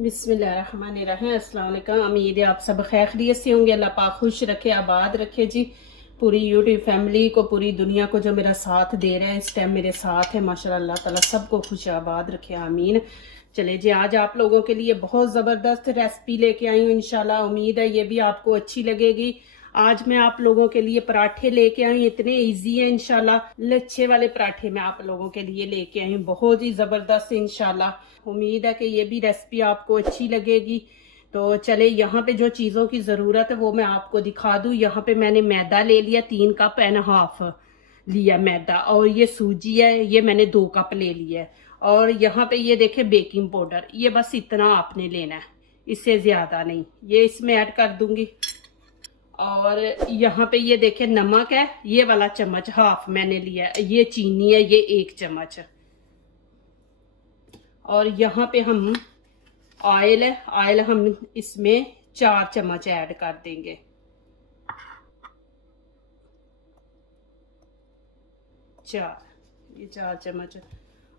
बिस्मिल्लाहिर्रहमानिर्रहीम। अस्सलाम वालेकुम। उम्मीद है आप सब खैरियत से होंगे। अल्लाह पाक खुश रखे, आबाद रखे जी। पूरी यूट्यूब फैमिली को, पूरी दुनिया को जो मेरा साथ दे रहे हैं इस टाइम मेरे साथ है, माशाल्लाह अल्लाह ताला सबको खुश आबाद रखे, आमीन। चले जी, आज आप लोगों के लिए बहुत ज़बरदस्त रेसिपी लेके आई हूँ। इंशाल्लाह उम्मीद है ये भी आपको अच्छी लगेगी। आज मैं आप लोगों के लिए पराठे लेके आई हूँ, इतने इजी है इंशाल्लाह। लच्छे वाले पराठे मैं आप लोगों के लिए लेके आई हूँ, बहुत ही जबरदस्त इंशाल्लाह। उम्मीद है कि ये भी रेसिपी आपको अच्छी लगेगी। तो चले, यहाँ पे जो चीजों की जरूरत है वो मैं आपको दिखा दूँ। यहाँ पे मैंने मैदा ले लिया, 3 कप एंड हाफ लिया मैदा, और ये सूजी है, ये मैंने 2 कप ले लिया है। और यहाँ पे ये देखे बेकिंग पाउडर, ये बस इतना आपने लेना है, इससे ज्यादा नहीं। ये इसमें ऐड कर दूंगी। और यहाँ पे ये देखे नमक है, ये वाला चम्मच हाफ मैंने लिया है। ये चीनी है, ये 1 चम्मच है। और यहाँ पे हम ऑयल है, ऑयल हम इसमें 4 चम्मच ऐड कर देंगे। ये 4 चम्मच।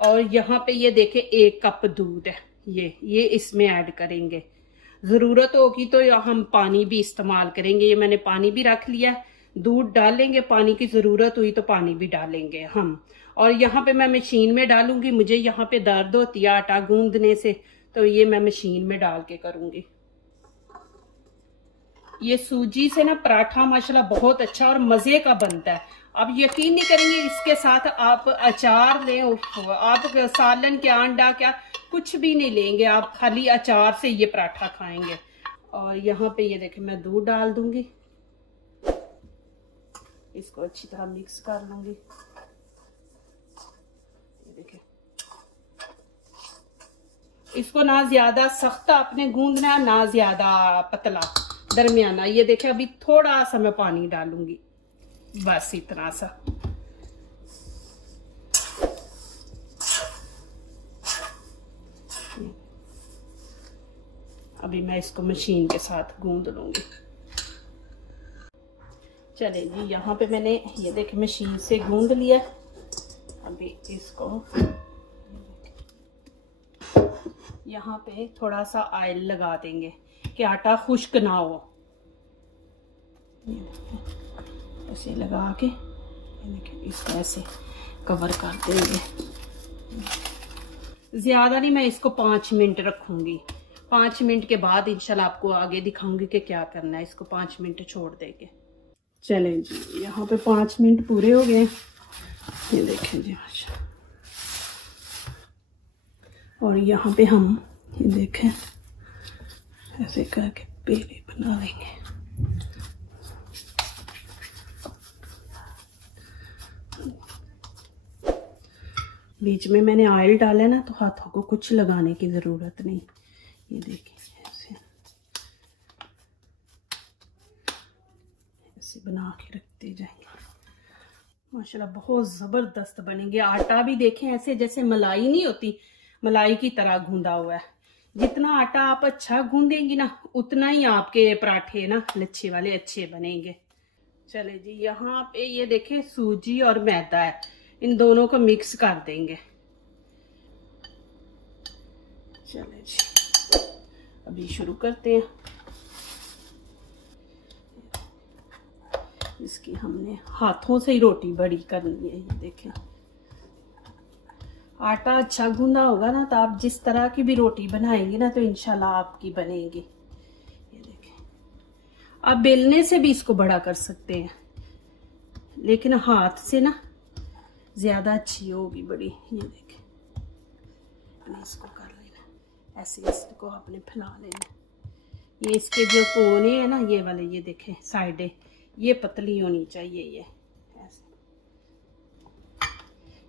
और यहाँ पे ये देखे 1 कप दूध है, ये इसमें ऐड करेंगे। जरूरत होगी तो हम पानी भी इस्तेमाल करेंगे, ये मैंने पानी भी रख लिया। दूध डालेंगे, पानी की जरूरत हुई तो पानी भी डालेंगे हम। और यहाँ पे मैं मशीन में डालूंगी, मुझे यहाँ पे दर्द होती है आटा गूंदने से, तो ये मैं मशीन में डाल के करूंगी। ये सूजी से ना पराठा माशाल्लाह बहुत अच्छा और मजे का बनता है। आप यकीन नहीं करेंगे, इसके साथ आप अचार लें, आप सालन क्या, अंडा क्या, कुछ भी नहीं लेंगे आप, खाली अचार से ये पराठा खाएंगे। और यहाँ पे ये देखें मैं दूध डाल दूंगी, इसको अच्छी तरह मिक्स कर लूंगी। ये देखें, इसको ना ज्यादा सख्त आपने गूंदना है, ना ज्यादा पतला, दरमियाना। ये देखें अभी थोड़ा सा मैं पानी डालूंगी, बस इतना सा। अभी मैं इसको मशीन के साथ गूंद लूंगी। चले जी, यहाँ पे मैंने ये देखे मशीन से गूंद लिया। अभी इसको यहाँ पे थोड़ा सा ऑयल लगा देंगे कि आटा खुश्क ना हो। ऐसे लगा के इसको ऐसे कवर कर देंगे। ज्यादा नहीं, मैं इसको 5 मिनट रखूंगी। 5 मिनट के बाद इंशाल्लाह आपको आगे दिखाऊंगी कि क्या करना है। इसको 5 मिनट छोड़ देंगे। चले जी, यहाँ पे 5 मिनट पूरे हो गए, ये देखें जी माशाल्लाह। और यहाँ पे हम ये देखें ऐसे करके पेड़े बना लेंगे। बीच में मैंने ऑयल डाला है ना, तो हाथों को कुछ लगाने की जरूरत नहीं। ये देखिए ऐसे बना के रखते जाएंगे, माशाल्लाह बहुत जबरदस्त बनेंगे। आटा भी देखें ऐसे जैसे मलाई नहीं होती, मलाई की तरह गूंदा हुआ है। जितना आटा आप अच्छा गूंदेंगी ना, उतना ही आपके पराठे ना लच्छे वाले अच्छे बनेंगे। चले जी, यहाँ पे ये देखें सूजी और मैदा है, इन दोनों को मिक्स कर देंगे। चले जी, अभी शुरू करते हैं। इसकी हमने हाथों से ही रोटी बड़ी करनी है। ये देखें, आटा अच्छा गूंदा होगा ना, तो आप जिस तरह की भी रोटी बनाएंगे ना, तो इंशाल्लाह आपकी बनेगी। ये देखें, आप बेलने से भी इसको बड़ा कर सकते हैं, लेकिन हाथ से ना ज्यादा अच्छी होगी बड़ी। ये देखें, इसको कर लेना ऐसे, इसको आपने फैला लेना। ये इसके जो कोने हैं ना, ये वाले, ये देखें साइडें, ये पतली होनी चाहिए। ये ऐसे,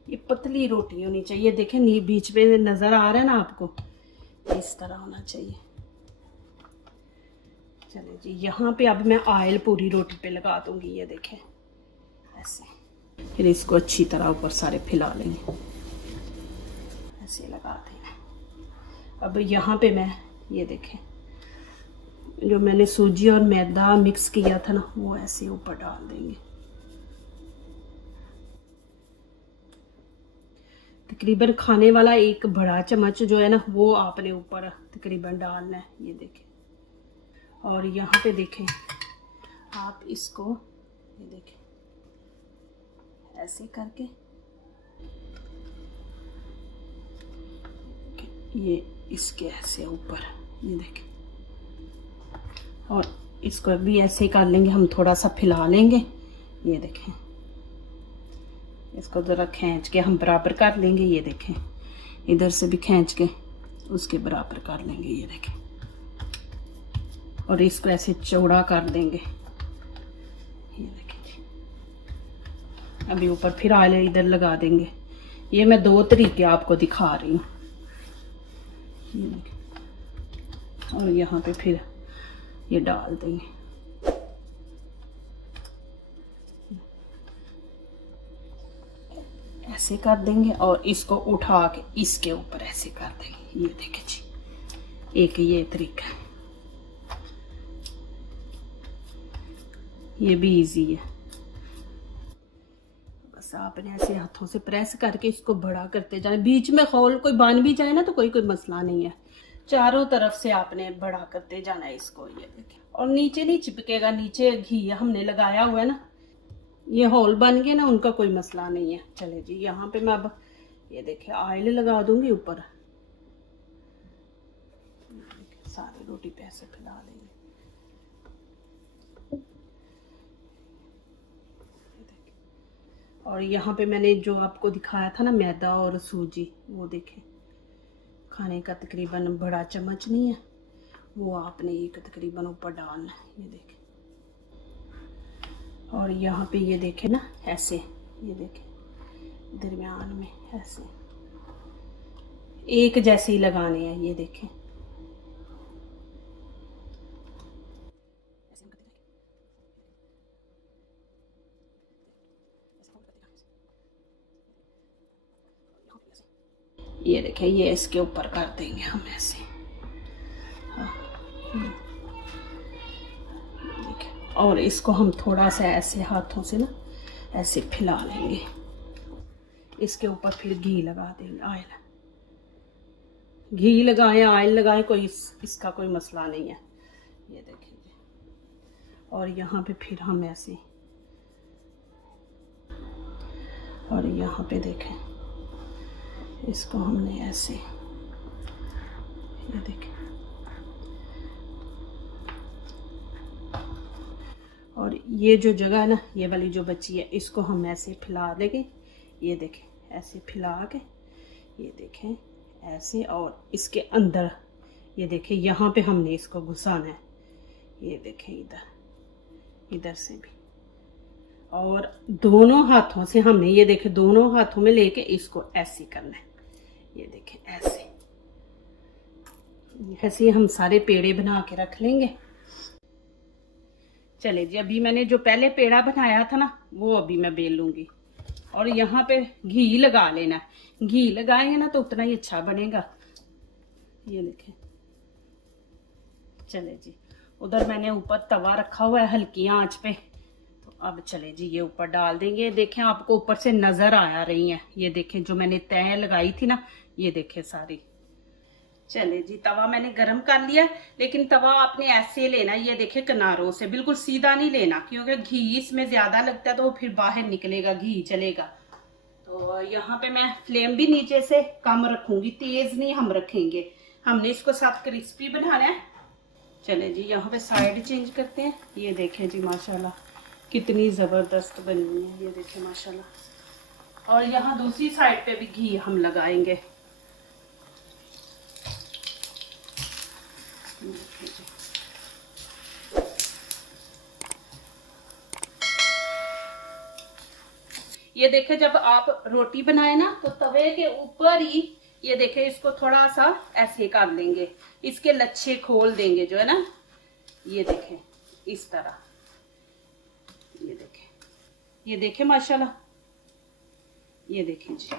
ये पतली रोटी होनी चाहिए। देखें बीच में नजर आ रहा है ना आपको, इस तरह होना चाहिए। चले जी, यहाँ पे अब मैं ऑयल पूरी रोटी पे लगा दूंगी। ये देखें ऐसे, फिर इसको अच्छी तरह ऊपर सारे फैला लेंगे, ऐसे लगा देंगे। अब यहाँ पे मैं ये देखें जो मैंने सूजी और मैदा मिक्स किया था ना, वो ऐसे ऊपर डाल देंगे। तकरीबन खाने वाला एक बड़ा चम्मच जो है ना वो आपने ऊपर तकरीबन डालना है, ये देखें। और यहाँ पे देखें आप इसको, ये देखें ऐसे करके ये इसके ऐसे ऊपर, ये देखें। और इसको भी ऐसे ही कर लेंगे हम, थोड़ा सा फैला लेंगे, ये देखें। इसको ज़रा खींच के हम बराबर कर लेंगे, ये देखें। इधर से भी खींच के उसके बराबर कर लेंगे, ये देखें। और इसको ऐसे चौड़ा कर देंगे, ये देखें जी। अभी ऊपर फिर ऑयल इधर लगा देंगे। ये मैं 2 तरीके आपको दिखा रही हूँ, ये देखें। और यहाँ पे फिर ये डाल देंगे, ऐसे कर देंगे। और इसको उठा के इसके ऊपर ऐसे कर देंगे, ये देखें जी। एक ये तरीका है, ये भी इजी है। बस आपने ऐसे हाथों से प्रेस करके इसको बड़ा करते जाए। बीच में होल कोई बन भी जाए ना तो कोई मसला नहीं है, चारों तरफ से आपने बड़ा करते जाना है इसको, ये देखें। और नीचे नहीं चिपकेगा, नीचे घी हमने लगाया हुआ है ना, ये होल बन गए ना, उनका कोई मसला नहीं है। चले जी, यहाँ पे मैं अब ये देखें ऑयल लगा दूंगी ऊपर, सारी रोटी पे ऐसे फैला लेंगे। और यहाँ पे मैंने जो आपको दिखाया था ना मैदा और सूजी, वो देखें खाने का तकरीबन बड़ा चम्मच नहीं है, वो आपने एक तकरीबन ऊपर डालना है, ये देखें। और यहाँ पे ये देखें ना ऐसे, ये देखें दरमियान में ऐसे एक जैसे ही लगाने हैं, ये देखें। ये देखें, ये इसके ऊपर कर देंगे हम ऐसे, हाँ। और इसको हम थोड़ा सा ऐसे हाथों से ना ऐसे फैला लेंगे, इसके ऊपर फिर घी लगा देंगे, ऑयल। घी लगाएं ऑयल लगाएं, कोई इसका कोई मसला नहीं है, ये देखिए। और यहाँ पे फिर हम ऐसे, और यहाँ पे देखें इसको हमने ऐसे, ये देखें। और ये जो जगह है ना, ये वाली जो बची है, इसको हम ऐसे फैला देंगे, ये देखें ऐसे फैला के, ये देखें ऐसे। और इसके अंदर ये देखें यहाँ पे हमने इसको घुसाना है, ये देखें इधर से भी। और दोनों हाथों से हमने, ये देखें दोनों हाथों में लेके इसको ऐसे करना है, ये देखें ऐसे। ऐसे हम सारे पेड़े बना के रख लेंगे। चले जी, अभी मैंने जो पहले पेड़ा बनाया था ना, वो अभी मैं बेल लूंगी। और यहाँ पे घी लगा लेना, घी लगाएंगे ना तो उतना ही अच्छा बनेगा, ये देखें। चले जी, उधर मैंने ऊपर तवा रखा हुआ है हल्की आंच पे, तो अब चले जी ये ऊपर डाल देंगे। देखें आपको ऊपर से नजर आ रही है, ये देखें जो मैंने तय लगाई थी ना, ये देखें सारी। चले जी, तवा मैंने गरम कर लिया, लेकिन तवा आपने ऐसे लेना, ये देखें किनारों से, बिल्कुल सीधा नहीं लेना, क्योंकि घी इसमें ज्यादा लगता है तो वो फिर बाहर निकलेगा, घी चलेगा। तो यहाँ पे मैं फ्लेम भी नीचे से कम रखूंगी, तेज नहीं हम रखेंगे, हमने इसको साथ क्रिस्पी बनाना है। चले जी, यहाँ पे साइड चेंज करते हैं। ये देखें जी माशाल्लाह कितनी जबरदस्त बनी है, ये देखें माशाल्लाह। और यहाँ दूसरी साइड पे भी घी हम लगाएंगे। ये देखे जब आप रोटी बनाए ना तो तवे के ऊपर ही, ये देखे इसको थोड़ा सा ऐसे कर लेंगे, इसके लच्छे खोल देंगे जो है ना, ये देखे इस तरह, ये देखे माशाल्लाह, ये देखें जी,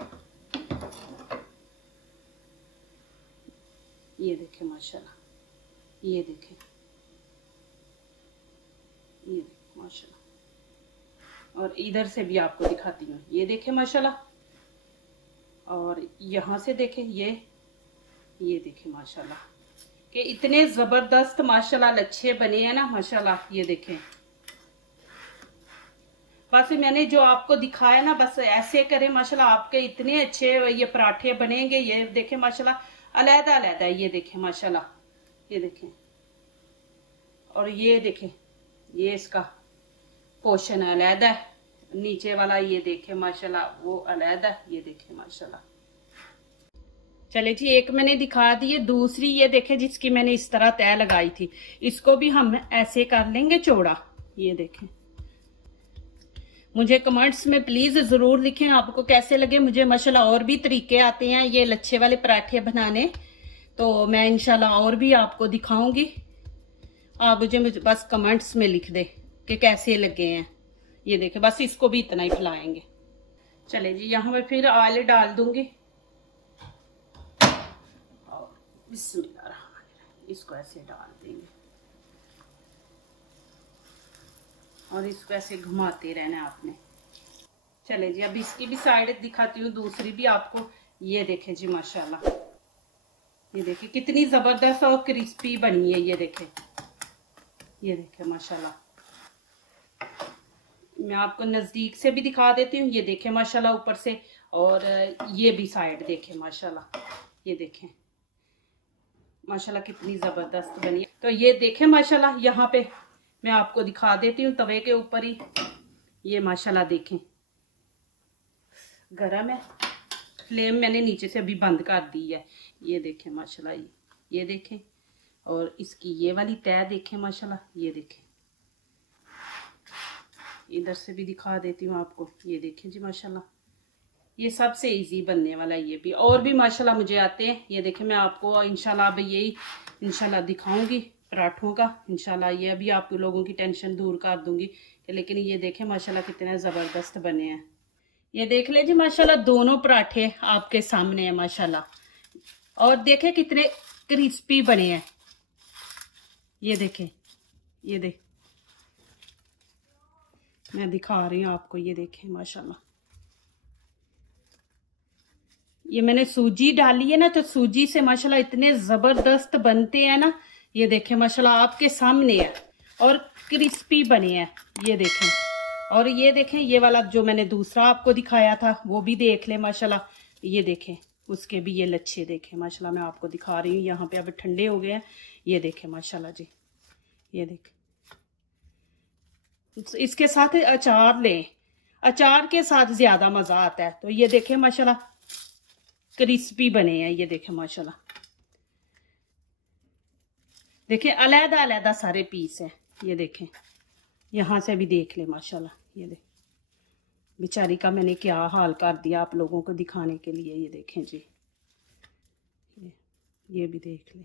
ये देखे माशाल्लाह, ये देखें, ये माशाल्लाह। और इधर से भी आपको दिखाती हूँ, ये देखें माशाल्लाह। और यहाँ से देखें ये देखें माशाल्लाह कि इतने जबरदस्त माशाल्लाह लच्छे बने हैं ना माशाल्लाह। ये देखें, बस मैंने जो आपको दिखाया ना बस ऐसे करें माशाल्लाह, आपके इतने अच्छे ये पराठे बनेंगे। ये देखें माशाल्लाह अलग अलग है। ये देखें माशाल्लाह, ये देखें, और ये देखें ये इसका पोर्शन अलग है, नीचे वाला ये देखें माशाल्लाह वो अलग है। ये देखें माशाल्लाह। चले जी, एक मैंने दिखा दी है, दूसरी ये देखें जिसकी मैंने इस तरह तय लगाई थी, इसको भी हम ऐसे कर लेंगे चौड़ा। ये देखें, मुझे कमेंट्स में प्लीज जरूर लिखें आपको कैसे लगे। मुझे माशाल्लाह और भी तरीके आते हैं ये लच्छे वाले पराठे बनाने, तो मैं इंशाल्लाह और भी आपको दिखाऊंगी। आप मुझे बस कमेंट्स में लिख दे कि कैसे लगे हैं। ये देखें, बस इसको भी इतना ही फैलाएंगे। चले जी, यहाँ मैं फिर ऑयल डाल दूंगी और बिस्मिल्लाह इसको ऐसे डाल देंगे और इसको ऐसे घुमाते रहना है आपने। चले जी, अब इसकी भी साइड दिखाती हूँ, दूसरी भी आपको। ये देखें जी माशाल्लाह, ये देखें कितनी जबरदस्त और क्रिस्पी बनी है। ये देखें, ये देखें माशाल्लाह। मैं आपको नजदीक से भी दिखा देती हूँ। ये देखें माशाल्लाह ऊपर से, और ये भी साइड देखें माशाल्लाह। ये देखें माशाल्लाह कितनी जबरदस्त बनी है। तो ये देखें माशाल्लाह, यहाँ पे मैं आपको दिखा देती हूँ तवे के ऊपर ही। ये माशाल्लाह देखें गरम है, फ्लेम मैंने नीचे से अभी बंद कर दी है। ये देखें माशाल्लाह, ये देखें, और इसकी ये वाली तय देखें माशाल्लाह। ये देखें, इधर से भी दिखा देती हूँ आपको। ये देखें जी माशाल्लाह, ये सबसे इजी बनने वाला है। ये भी और भी माशाल्लाह मुझे आते हैं। ये देखें, मैं आपको इंशाल्लाह अब यही इंशाल्लाह दिखाऊंगी पराठों का। इंशाल्लाह ये अभी आप लोगों की टेंशन दूर कर दूंगी। लेकिन ये देखें माशाल्लाह कितने ज़बरदस्त बने हैं। ये देख ले जी माशाल्लाह, दोनों पराठे आपके सामने हैं माशाल्लाह, और देखें कितने क्रिस्पी बने हैं। ये देखें, ये देख, मैं दिखा रही हूँ आपको। ये देखें माशाल्लाह, ये मैंने सूजी डाली है ना, तो सूजी से माशाल्लाह इतने जबरदस्त बनते हैं ना। ये देखें माशाल्लाह आपके सामने है, और क्रिस्पी बने हैं। ये देखें, और ये देखें ये वाला जो मैंने दूसरा आपको दिखाया था वो भी देख ले माशाल्लाह। ये देखें उसके भी ये लच्छे देखें माशाल्लाह, मैं आपको दिखा रही हूँ। यहाँ पे अब ठंडे हो गए हैं। ये देखें माशाल्लाह जी, ये देखें। इसके साथ अचार लें, अचार के साथ ज्यादा मजा आता है। तो ये देखें माशाल्लाह क्रिस्पी बने हैं। ये देखें माशाल्लाह, देखें अलहदा अलहदा सारे पीस हैं। ये देखें, यहाँ से भी देख ले माशाल्लाह। ये देख, बेचारी का मैंने क्या हाल कर दिया आप लोगों को दिखाने के लिए। ये देखें जी, ये भी देख ले।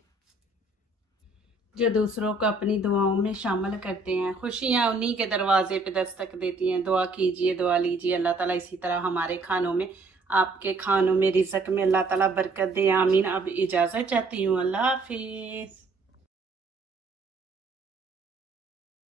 जो दूसरों को अपनी दुआओं में शामिल करते हैं, खुशियां उन्हीं के दरवाजे पे दस्तक देती हैं। दुआ कीजिए, दुआ लीजिए, अल्लाह ताला इसी तरह हमारे खानों में, आपके खानों में, रिज़्क़ में अल्लाह ताला बरकत दे। आमीन। अब इजाज़त चाहती हूँ, अल्लाह हाफिज़।